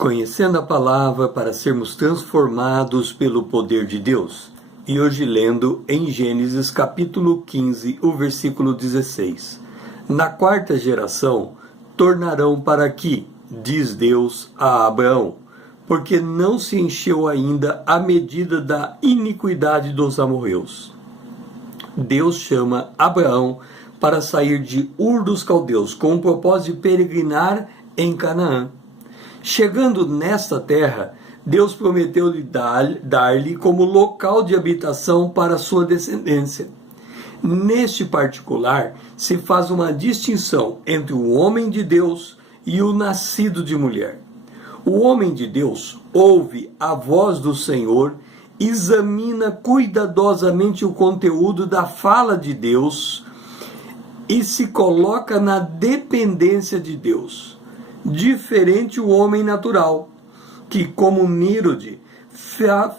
Conhecendo a palavra para sermos transformados pelo poder de Deus. E hoje lendo em Gênesis capítulo 15, o versículo 16. Na quarta geração tornarão para aqui, diz Deus a Abraão, porque não se encheu ainda a medida da iniquidade dos amorreus. Deus chama Abraão para sair de Ur dos Caldeus com o propósito de peregrinar em Canaã. Chegando nesta terra, Deus prometeu-lhe dar-lhe como local de habitação para sua descendência. Neste particular, se faz uma distinção entre o homem de Deus e o nascido de mulher. O homem de Deus ouve a voz do Senhor, examina cuidadosamente o conteúdo da fala de Deus e se coloca na dependência de Deus. Diferente o homem natural, que como Nírode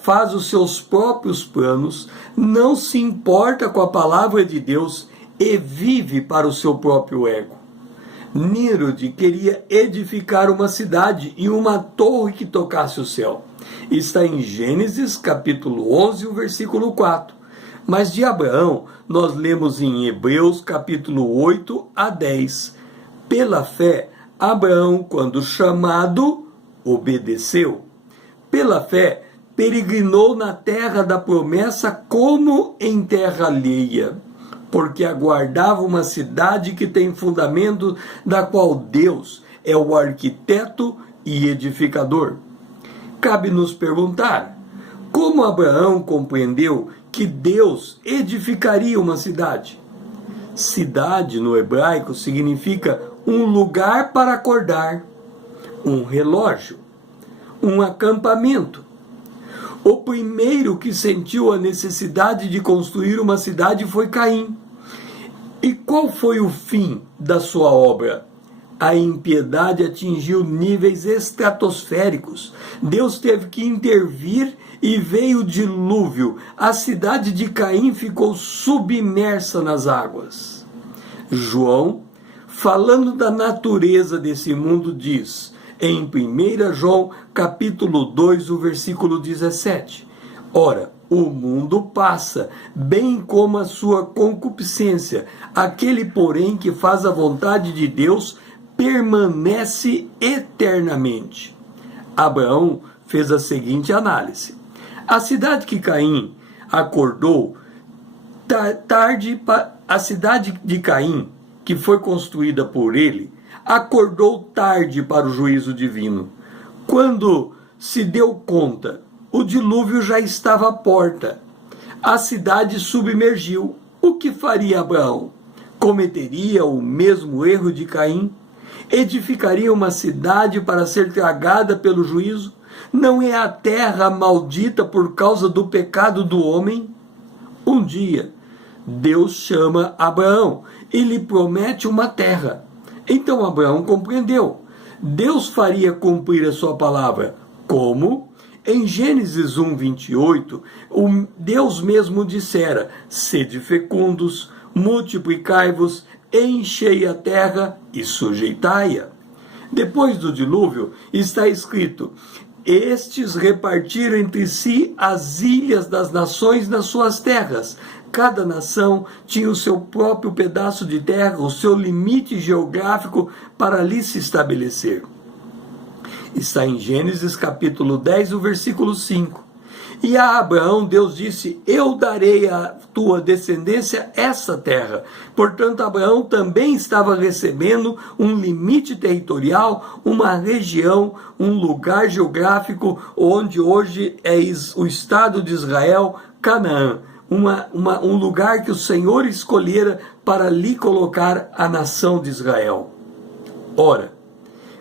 faz os seus próprios planos, não se importa com a palavra de Deus e vive para o seu próprio ego. Nírode queria edificar uma cidade e uma torre que tocasse o céu. Está em Gênesis capítulo 11, o versículo 4. Mas de Abraão nós lemos em Hebreus capítulo 8 a 10. Pela fé, Abraão, quando chamado, obedeceu. Pela fé, peregrinou na terra da promessa como em terra alheia, porque aguardava uma cidade que tem fundamento, da qual Deus é o arquiteto e edificador. Cabe nos perguntar, como Abraão compreendeu que Deus edificaria uma cidade? Cidade, no hebraico, significa um lugar para acordar, um relógio, um acampamento. O primeiro que sentiu a necessidade de construir uma cidade foi Caim. E qual foi o fim da sua obra? A impiedade atingiu níveis estratosféricos. Deus teve que intervir e veio o dilúvio. A cidade de Caim ficou submersa nas águas. João, falando da natureza desse mundo, diz em 1 João capítulo 2, o versículo 17: Ora, o mundo passa, bem como a sua concupiscência. Aquele, porém, que faz a vontade de Deus permanece eternamente. Abraão fez a seguinte análise: a cidade que Caim acordou a cidade de Caim, que foi construída por ele, acordou tarde para o juízo divino. Quando se deu conta, o dilúvio já estava à porta. A cidade submergiu. O que faria Abraão? Cometeria o mesmo erro de Caim? Edificaria uma cidade para ser tragada pelo juízo? Não é a terra maldita por causa do pecado do homem? Um dia, Deus chama Abraão e lhe promete uma terra. Então Abraão compreendeu. Deus faria cumprir a sua palavra. Como? Em Gênesis 1, 28, Deus mesmo dissera: sede fecundos, multiplicai-vos, enchei a terra e sujeitai-a. Depois do dilúvio está escrito: estes repartiram entre si as ilhas das nações nas suas terras. Cada nação tinha o seu próprio pedaço de terra, o seu limite geográfico para ali se estabelecer. Está em Gênesis capítulo 10, o versículo 5. E a Abraão Deus disse: eu darei à tua descendência essa terra. Portanto, Abraão também estava recebendo um limite territorial, uma região, um lugar geográfico, onde hoje é o Estado de Israel, Canaã. Um lugar que o Senhor escolhera para lhe colocar a nação de Israel. Ora,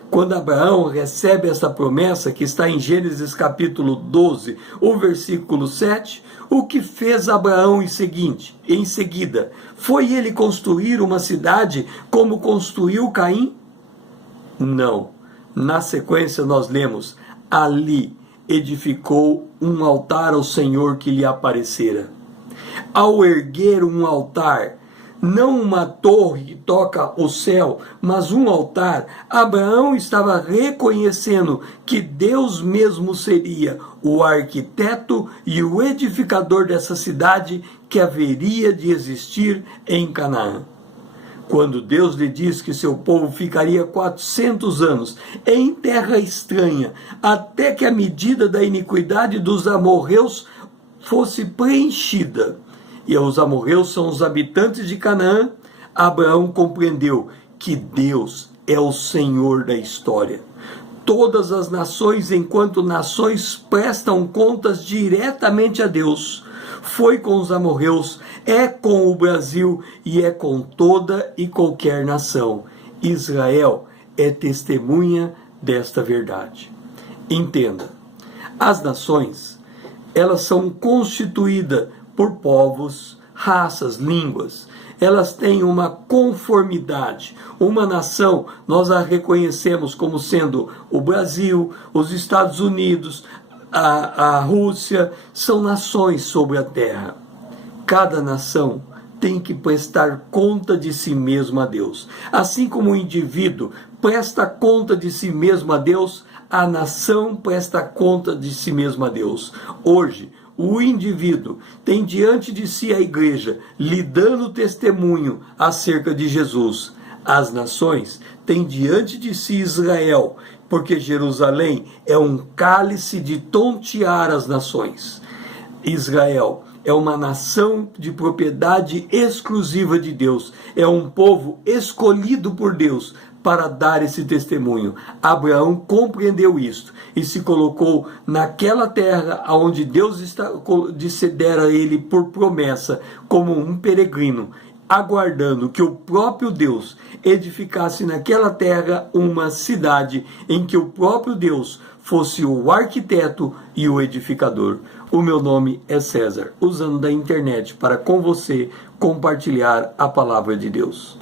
quando Abraão recebe essa promessa, que está em Gênesis capítulo 12, o versículo 7, o que fez Abraão em seguida? Foi ele construir uma cidade como construiu Caim? Não. Na sequência nós lemos: ali edificou um altar ao Senhor que lhe aparecera. Ao erguer um altar, não uma torre que toca o céu, mas um altar, Abraão estava reconhecendo que Deus mesmo seria o arquiteto e o edificador dessa cidade que haveria de existir em Canaã. Quando Deus lhe diz que seu povo ficaria 400 anos em terra estranha, até que a medida da iniquidade dos amorreus fosse preenchida, e os amorreus são os habitantes de Canaã, Abraão compreendeu que Deus é o Senhor da história. Todas as nações, enquanto nações, prestam contas diretamente a Deus. Foi com os amorreus, é com o Brasil e é com toda e qualquer nação. Israel é testemunha desta verdade. Entenda, as nações, elas são constituídas por povos, raças, línguas. Elas têm uma conformidade. Uma nação, nós a reconhecemos como sendo o Brasil, os Estados Unidos, a Rússia, são nações sobre a terra. Cada nação tem que prestar conta de si mesma a Deus. Assim como o indivíduo presta conta de si mesmo a Deus, a nação presta conta de si mesma a Deus. Hoje, o indivíduo tem diante de si a igreja, lhe dando testemunho acerca de Jesus. As nações têm diante de si Israel, porque Jerusalém é um cálice de tontear as nações. Israel é uma nação de propriedade exclusiva de Deus, é um povo escolhido por Deus para dar esse testemunho. Abraão compreendeu isto e se colocou naquela terra onde Deus dera a ele por promessa, como um peregrino, aguardando que o próprio Deus edificasse naquela terra uma cidade em que o próprio Deus fosse o arquiteto e o edificador. O meu nome é César, usando da internet para com você compartilhar a palavra de Deus.